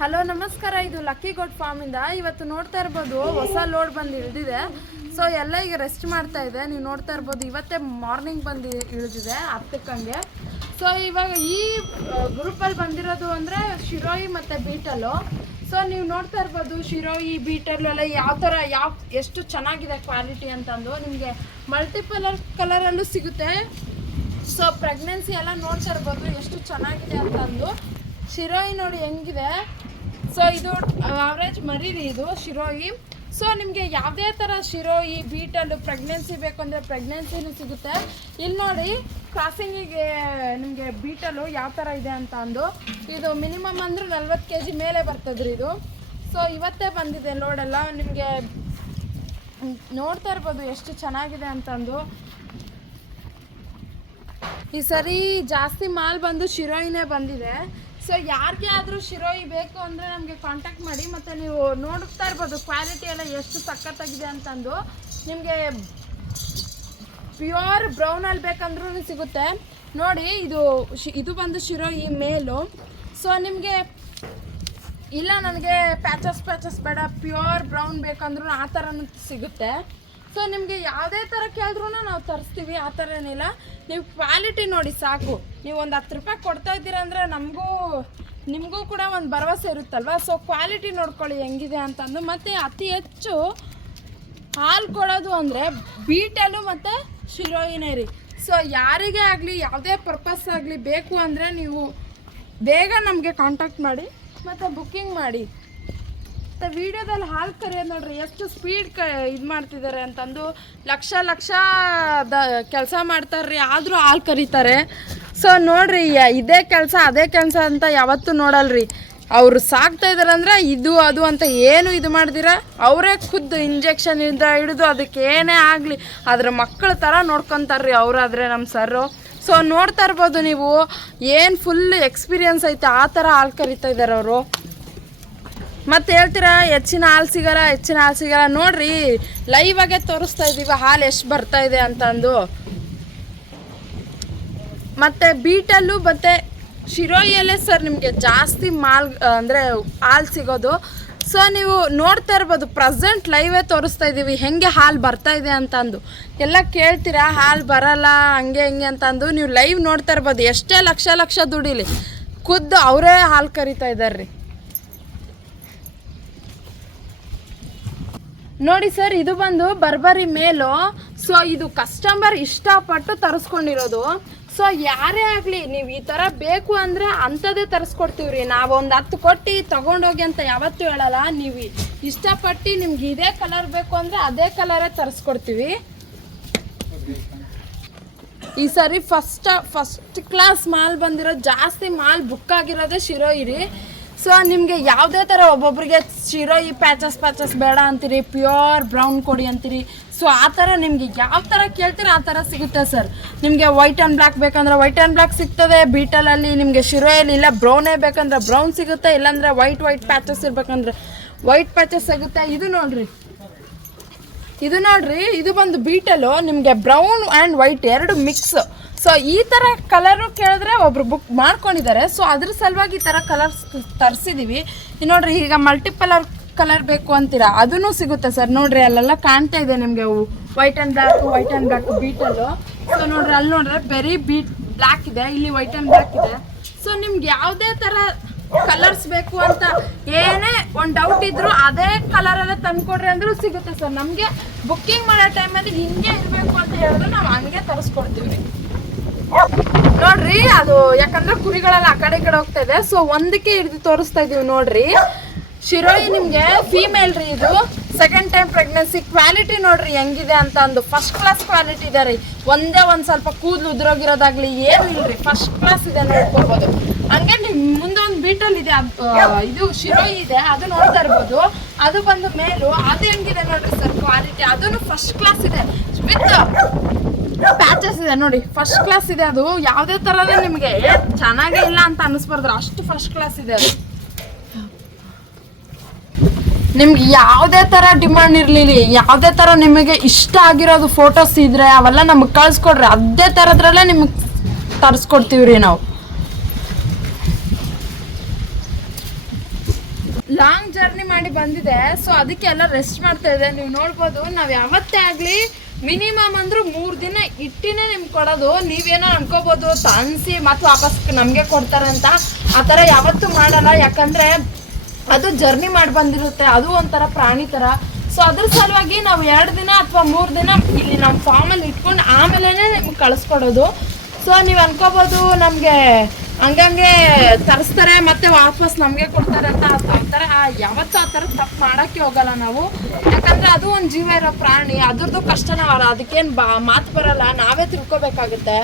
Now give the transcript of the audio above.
Hello, ನಮಸ್ಕಾರ. ಇದು lucky goat ಇಂದ ಇವತ್ತು ನೋಡ್ತಾ ಇರ್ಬೋದು ಹೊಸ ಲೋಡ್ ಬಂದು ಇಳಿದಿದೆ. ಸೊ ಎಲ್ಲ ಈಗ ರೆಸ್ಟ್ ಮಾಡ್ತಾ ಇದೆ. ನೀವು ನೋಡ್ತಾ ಇರ್ಬೋದು, ಇವತ್ತೇ ಮಾರ್ನಿಂಗ್ ಬಂದು ಇಳಿದಿದೆ, ಹತ್ತಕ್ಕಂಗೆ. ಸೊ ಇವಾಗ ಈ ಗ್ರೂಪಲ್ಲಿ ಬಂದಿರೋದು ಅಂದರೆ ಶಿರೋಯಿ ಮತ್ತು ಬೀಟಲು ಸೊ ನೀವು ನೋಡ್ತಾ ಇರ್ಬೋದು, ಶಿರೋಯಿ ಬೀಟಲ್ ಎಲ್ಲ ಯಾವ ಥರ ಯಾವ, ಎಷ್ಟು ಚೆನ್ನಾಗಿದೆ ಕ್ವಾಲಿಟಿ ಅಂತಂದು ನಿಮಗೆ ಮಲ್ಟಿಪಲರ್ ಕಲರಲ್ಲೂ ಸಿಗುತ್ತೆ. ಸೊ ಪ್ರೆಗ್ನೆನ್ಸಿ ಎಲ್ಲ ನೋಡ್ತಾ ಇರ್ಬೋದು, ಎಷ್ಟು ಚೆನ್ನಾಗಿದೆ ಅಂತಂದು. ಶಿರೋಯಿ ನೋಡಿ ಹೆಂಗಿದೆ. ಸೊ ಇದು ಅವರೇಜ್ ಮರೀರಿ ಇದು, ಶಿರೋಯಿ. ಸೊ ನಿಮಗೆ ಯಾವುದೇ ಥರ ಶಿರೋಯಿ ಬೀಟಲು ಪ್ರೆಗ್ನೆನ್ಸಿ ಬೇಕು ಅಂದರೆ ಪ್ರೆಗ್ನೆನ್ಸಿನೂ ಸಿಗುತ್ತೆ. ಇಲ್ಲಿ ನೋಡಿ ಕ್ರಾಸಿಂಗಿಗೆ ನಿಮಗೆ ಬೀಟಲು ಯಾವ ಥರ ಇದೆ ಅಂತ ಅಂದು. ಇದು ಮಿನಿಮಮ್ ಅಂದ್ರೆ ನಲ್ವತ್ತು ಕೆ ಜಿ ಮೇಲೆ ಬರ್ತದ್ರಿ ಇದು. ಸೊ ಇವತ್ತೇ ಬಂದಿದೆ ಲೋಡೆಲ್ಲ ನಿಮಗೆ ನೋಡ್ತಾ ಇರ್ಬೋದು ಎಷ್ಟು ಚೆನ್ನಾಗಿದೆ ಅಂತಂದು ಈ ಸರಿ ಜಾಸ್ತಿ ಮಾಲ್ ಬಂದು ಶಿರೋಯಿನೇ ಬಂದಿದೆ. ಸೊ ಯಾರಿಗೆ ಆದರೂ ಶಿರೋಯಿ ಬೇಕು ಅಂದರೆ ನಮಗೆ ಕಾಂಟ್ಯಾಕ್ಟ್ ಮಾಡಿ, ಮತ್ತು ನೀವು ನೋಡ್ತಾ ಇರ್ಬೋದು ಕ್ವಾಲಿಟಿ ಎಲ್ಲ ಎಷ್ಟು ಸಖತ್ತಾಗಿದೆ ಅಂತಂದು. ನಿಮಗೆ ಪ್ಯೂರ್ ಬ್ರೌನಲ್ಲಿ ಬೇಕಂದ್ರೂ ಸಿಗುತ್ತೆ. ನೋಡಿ, ಇದು ಇದು ಬಂದು ಶಿರೋಯಿ ಮೇಲು. ಸೊ ನಿಮಗೆ ಇಲ್ಲ, ನನಗೆ ಪ್ಯಾಚಸ್ ಪ್ಯಾಚಸ್ ಬೇಡ ಪ್ಯೂರ್ ಬ್ರೌನ್ ಬೇಕಂದ್ರೂ ಆ ಥರನೂ ಸಿಗುತ್ತೆ. ಸೊ ನಿಮಗೆ ಯಾವುದೇ ಥರ ಕೇಳಿದ್ರೂ ನಾವು ತರಿಸ್ತೀವಿ ಆ ಥರ ಏನಿಲ್ಲ ನೀವು ಕ್ವಾಲಿಟಿ ನೋಡಿ, ಸಾಕು. ನೀವು ಒಂದು ಹತ್ತು ರೂಪಾಯಿ ಕೊಡ್ತಾ ಇದ್ದೀರಾ ಅಂದರೆ ನಮಗೂ, ನಿಮಗೂ ಕೂಡ ಒಂದು ಭರವಸೆ ಇರುತ್ತಲ್ವ? ಸೊ ಕ್ವಾಲಿಟಿ ನೋಡ್ಕೊಳ್ಳಿ ಹೆಂಗಿದೆ ಅಂತಂದು. ಮತ್ತು ಅತಿ ಹೆಚ್ಚು ಹಾಲು ಕೊಡೋದು ಅಂದರೆ ಬೀಟಲು ಮತ್ತು ಶಿರೋಯಿನೇರಿ ಸೊ ಯಾರಿಗೇ ಆಗಲಿ, ಯಾವುದೇ ಪರ್ಪಸ್ ಆಗಲಿ ಬೇಕು ಅಂದರೆ ನೀವು ಬೇಗ ನಮಗೆ ಕಾಂಟ್ಯಾಕ್ಟ್ ಮಾಡಿ, ಮತ್ತು ಬುಕ್ಕಿಂಗ್ ಮಾಡಿ. ಮತ್ತು ವಿಡಿಯೋದಲ್ಲಿ ಹಾಲು ಕರೆ ನೋಡ್ರಿ, ಎಷ್ಟು ಸ್ಪೀಡ್ ಕ ಇದು ಮಾಡ್ತಿದ್ದಾರೆ ಅಂತಂದು ಲಕ್ಷ ಲಕ್ಷ ದ ಕೆಲಸ ಮಾಡ್ತಾರ್ರಿ, ಆದರೂ ಹಾಲು ಕರೀತಾರೆ. ಸೊ ನೋಡ್ರಿ ಇದೇ ಕೆಲಸ, ಅದೇ ಕೆಲಸ ಅಂತ ಯಾವತ್ತೂ ನೋಡಲ್ರಿ. ಅವರು ಸಾಕ್ತಾ ಇದು, ಅದು ಅಂತ ಏನು ಇದು ಮಾಡ್ದಿರ? ಅವರೇ ಖುದ್ದು ಇಂಜೆಕ್ಷನ್ ಇಂದ ಹಿಡಿದು ಅದಕ್ಕೆ ಏನೇ ಆಗಲಿ, ಅದ್ರ ಮಕ್ಕಳ ಥರ ನೋಡ್ಕೊತಾರ್ರಿ ಅವರಾದ್ರೆ ನಮ್ಮ ಸರ್ರು. ಸೊ ನೋಡ್ತಾ ಇರ್ಬೋದು ನೀವು, ಏನು ಫುಲ್ ಎಕ್ಸ್ಪೀರಿಯನ್ಸ್ ಐತೆ, ಆ ಥರ ಹಾಲು ಕರಿತಾ ಇದ್ದಾರೆ ಅವರು. ಮತ್ತೆ ಹೇಳ್ತೀರಾ, ಹೆಚ್ಚಿನ ಹಾಲು ಸಿಗಲ್ಲ ಹೆಚ್ಚಿನ ಹಾಲು ಸಿಗಲ್ಲ ನೋಡ್ರಿ ಲೈವ್ ಆಗೇ ತೋರಿಸ್ತಾ ಇದ್ದೀವಿ, ಹಾಲು ಎಷ್ಟು ಬರ್ತಾ ಇದೆ ಅಂತಂದು. ಮತ್ತೆ ಬೀಟಲ್ಲು ಮತ್ತೆ ಶಿರೋಯಲ್ಲೇ ಸರ್ ನಿಮಗೆ ಜಾಸ್ತಿ ಮಾಲ್, ಅಂದರೆ ಹಾಲು ಸಿಗೋದು. ಸೊ ನೀವು ನೋಡ್ತಾ ಇರ್ಬೋದು ಪ್ರೆಸೆಂಟ್ ಲೈವೇ ತೋರಿಸ್ತಾ ಇದ್ದೀವಿ, ಹೆಂಗೆ ಹಾಲು ಬರ್ತಾ ಇದೆ ಅಂತಂದು. ಎಲ್ಲ ಕೇಳ್ತೀರಾ, ಹಾಲು ಬರಲ್ಲ, ಹಂಗೆ ಹಿಂಗೆ ಅಂತಂದು. ನೀವು ಲೈವ್ ನೋಡ್ತಾ ಇರ್ಬೋದು, ಎಷ್ಟೇ ಲಕ್ಷ ಲಕ್ಷ ದುಡಿಲಿ. ಖುದ್ದು ಅವರೇ ಹಾಲು ಕರಿತಾ ಇದ್ದಾರೆ ರೀ ನೋಡಿ ಸರ್, ಇದು ಬಂದು ಬರ್ಬರಿ ಮೇಲು. ಸೊ ಇದು ಕಸ್ಟಮರ್ ಇಷ್ಟಪಟ್ಟು ತರಿಸ್ಕೊಂಡಿರೋದು. ಸೊ ಯಾರೇ ಆಗಲಿ, ನೀವು ಈ ಥರ ಬೇಕು ಅಂದರೆ ಅಂಥದ್ದೇ ತರಿಸ್ಕೊಡ್ತೀವಿ ರೀ ನಾವು ಒಂದು ಹತ್ತು ಕೊಟ್ಟು ತಗೊಂಡೋಗಿ ಅಂತ ಯಾವತ್ತೂ ಹೇಳಲ್ಲ. ನೀವು ಇಷ್ಟಪಟ್ಟು ನಿಮ್ಗೆ ಇದೇ ಕಲರ್ ಬೇಕು ಅಂದರೆ ಅದೇ ಕಲರೇ ತರಿಸ್ಕೊಡ್ತೀವಿ. ಈ ಸರಿ ಫಸ್ಟ್ ಫಸ್ಟ್ ಕ್ಲಾಸ್ ಮಾಲ್ ಬಂದಿರೋ ಜಾಸ್ತಿ ಮಾಲ್ ಬುಕ್ ಆಗಿರೋದೇ ಶಿರೋಯಿರಿ ಸೊ ನಿಮಗೆ ಯಾವುದೇ ಥರ ಒಬ್ಬೊಬ್ಬರಿಗೆ ಶಿರೋ ಈ ಪ್ಯಾಚಸ್ ಪ್ಯಾಚಸ್ ಬೇಡ ಅಂತೀರಿ ಪ್ಯೂರ್ ಬ್ರೌನ್ ಕೊಡಿ ಅಂತೀರಿ. ಸೊ ಆ ಥರ ನಿಮಗೆ ಯಾವ ಥರ ಕೇಳ್ತೀರ, ಆ ಥರ ಸಿಗುತ್ತೆ ಸರ್ ನಿಮಗೆ ವೈಟ್ ಆ್ಯಂಡ್ ಬ್ಲ್ಯಾಕ್ ಬೇಕಂದ್ರೆ ವೈಟ್ ಆ್ಯಂಡ್ ಬ್ಲ್ಯಾಕ್ ಸಿಗ್ತದೆ. ಬೀಟಲಲ್ಲಿ ನಿಮಗೆ ಶಿರೋಯಲ್ಲಿ ಇಲ್ಲ ಬ್ರೌನೇ ಬೇಕಂದ್ರೆ ಬ್ರೌನ್ ಸಿಗುತ್ತೆ. ಇಲ್ಲಾಂದ್ರೆ ವೈಟ್ ವೈಟ್ ಪ್ಯಾಚಸ್ ಇರಬೇಕಂದ್ರೆ ವೈಟ್ ಪ್ಯಾಚಸ್ ಸಿಗುತ್ತೆ. ಇದು ನೋಡಿರಿ. ಇದು ನೋಡ್ರಿ, ಇದು ಬಂದು ಬೀಟಲು ನಿಮಗೆ ಬ್ರೌನ್ ಆ್ಯಂಡ್ ವೈಟ್ ಎರಡು ಮಿಕ್ಸ್ ಸೊ ಈ ಥರ ಕಲರು ಕೇಳಿದ್ರೆ ಒಬ್ರು ಬುಕ್ ಮಾಡ್ಕೊಂಡಿದ್ದಾರೆ. ಸೊ ಅದ್ರ ಸಲುವಾಗಿ ಈ ಥರ ಕಲರ್ಸ್ ತರಿಸಿದ್ದೀವಿ ನೋಡ್ರಿ, ಈಗ ಮಲ್ಟಿಪಲರ್ ಕಲರ್ ಬೇಕು ಅಂತೀರಾ? ಅದೂ ಸಿಗುತ್ತೆ ಸರ್. ನೋಡ್ರಿ, ಅಲ್ಲೆಲ್ಲ ಕಾಣ್ತಾ ಇದೆ ನಿಮಗೆ white and black white and black Beetal so ನೋಡ್ರಿ, ಅಲ್ಲಿ ನೋಡ್ರೆ ಬೆರಿ ಬೀಟ್ ಬ್ಲ್ಯಾಕ್ ಇದೆ. ಇಲ್ಲಿ ವೈಟ್ ಆ್ಯಂಡ್ ಬ್ಲ್ಯಾಕ್ ಇದೆ. ಸೊ ನಿಮ್ಗೆ ಯಾವುದೇ ಥರ ಕಲರ್ಸ್ ಬೇಕು ಅಂತ ಏನೇ ಒಂದು ಡೌಟ್ ಇದ್ರು ಅದೇ ಕಲರಲ್ಲೇ ತಂದ್ಕೊಡ್ರಿ ಅಂದ್ರೂ ಸಿಗುತ್ತೆ ಸರ್. ನಮಗೆ ಬುಕ್ಕಿಂಗ್ ಮಾಡೋ ಟೈಮಲ್ಲಿ ಹಿಂಗೆ ಇರಬೇಕು ಅಂತ ಹೇಳಿದ್ರೆ ನಾವು ಹಂಗೆ ತರಿಸ್ಕೊಡ್ತೀವಿ. ನೋಡ್ರಿ, ಅದು ಯಾಕಂದ್ರೆ ಕುರಿಗಳೆಲ್ಲ ಆ ಕಡೆ ಕಡೆ ಹೋಗ್ತಾ ಇದೆ. ಸೊ ಒಂದಕ್ಕೆ ಹಿಡಿದು ತೋರಿಸ್ತಾ ಇದೀವಿ ನೋಡ್ರಿ. ಶಿರೋಯಿ ನಿಮ್ಗೆ ಫೀಮೇಲ್ ರೀ ಇದು. ಸೆಕೆಂಡ್ ಟೈಮ್ ಪ್ರೆಗ್ನೆನ್ಸಿ ಕ್ವಾಲಿಟಿ ನೋಡ್ರಿ ಹೆಂಗಿದೆ ಅಂತ ಅಂದು. ಫಸ್ಟ್ ಕ್ಲಾಸ್ ಕ್ವಾಲಿಟಿ ಇದೆ ರೀ. ಒಂದೇ ಒಂದ್ ಸ್ವಲ್ಪ ಕೂದಲು ಉದುರೋಗಿರೋದಾಗ್ಲಿ ಏನು ಇಲ್ರಿ. ಫಸ್ಟ್ ಕ್ಲಾಸ್ ಇದೆ ನೋಡ್ಕೋಬಹುದು ಹಂಗೆ ನಿಮ್ ಮುಂದೆ ಒಂದು ಬೀಟಲ್ ಇದೆ ಇದು ಶಿರೋಯಿ ಇದೆ, ಅದು ನೋಡ್ತಾ ಇರ್ಬೋದು. ಅದು ಬಂದು ಮೇಲು. ಅದು ಹೆಂಗಿದೆ ನೋಡ್ರಿ ಸರ್ ಕ್ವಾಲಿಟಿ ಅದನ್ನು ಫಸ್ಟ್ ಕ್ಲಾಸ್ ಇದೆ. ವಿತ್ ಪ್ಯಾಚಸ್ ಇದೆ ನೋಡಿ. ಫಸ್ಟ್ ಕ್ಲಾಸ್ ಇದೆ ಅದು. ಯಾವುದೇ ತರದ ನಿಮಗೆ. ಚೆನ್ನಾಗೇ ಇಲ್ಲ ಅಂತ ಅನಿಸ್ಬಾರ್ದು. ಅಷ್ಟು ಫಸ್ಟ್ ಕ್ಲಾಸ್ ಇದೆ ಅದು. ನಿಮ್ಗೆ ಯಾವುದೇ ಥರ ಡಿಮಾಂಡ್ ಇರಲಿಲ್ಲ. ಯಾವುದೇ ಥರ ನಿಮಗೆ ಇಷ್ಟ ಆಗಿರೋದು ಫೋಟೋಸ್ ಇದ್ರೆ ಅವೆಲ್ಲ ನಮಗೆ ಕಳ್ಸ್ಕೊಡ್ರಿ. ಅದೇ ಥರದ್ರಲ್ಲೇ ನಿಮಗೆ ತರಿಸ್ಕೊಡ್ತೀವಿ ರೀ ನಾವು. ಲಾಂಗ್ ಜರ್ನಿ ಮಾಡಿ ಬಂದಿದೆ. ಸೊ ಅದಕ್ಕೆಲ್ಲ ರೆಸ್ಟ್ ಮಾಡ್ತಾ ಇದೆ ನೀವು ನೋಡ್ಬೋದು, ನಾವು ಯಾವತ್ತೇ ಆಗಲಿ ಮಿನಿಮಮ್ ಅಂದ್ರೆ ಮೂರು ದಿನ ಇಟ್ಟಿನೇ ನಿಮ್ಗೆ ಕೊಡೋದು. ನೀವೇನೋ ಅನ್ಕೋಬಹುದು ತನ್ಸಿ ಮತ್ತೆ ವಾಪಸ್ ನಮಗೆ ಕೊಡ್ತಾರೆ ಅಂತ ಆ ಥರ ಯಾವತ್ತೂ ಮಾಡಲ್ಲ. ಯಾಕಂದರೆ ಅದು ಜರ್ನಿ ಮಾಡಿ ಬಂದಿರುತ್ತೆ. ಅದು ಒಂಥರ ಪ್ರಾಣಿ ಥರ. ಸೊ ಅದ್ರ ಸಲುವಾಗಿ ನಾವು ಎರಡು ದಿನ ಅಥವಾ ಮೂರು ದಿನ ಇಲ್ಲಿ ನಮ್ಮ ಫಾರ್ಮಲ್ಲಿ ಇಟ್ಕೊಂಡು ಆಮೇಲೆ ನಿಮ್ಗೆ ಕಳಿಸ್ಕೊಡೋದು. ಸೊ ನೀವು ಅನ್ಕೋಬೋದು ನಮಗೆ ಹಂಗಂಗೆ ತರಿಸ್ತಾರೆ, ಮತ್ತೆ ವಾಪಸ್ ನಮಗೆ ಕೊಡ್ತಾರೆ ಅಂತ ಅದು ಆ, ಯಾವತ್ತೂ ಆ ಥರ ತಪ್ಪು ಮಾಡೋಕ್ಕೆ ಹೋಗಲ್ಲ ನಾವು. ಯಾಕಂದ್ರೆ ಅದು ಒಂದು ಜೀವ ಇರೋ ಪ್ರಾಣಿ, ಅದ್ರದ್ದು ಕಷ್ಟ ನಾವು ಅದಕ್ಕೇನು ಮಾತು ಬರಲ್ಲ, ನಾವೇ ತಿಳ್ಕೊಬೇಕಾಗುತ್ತೆ.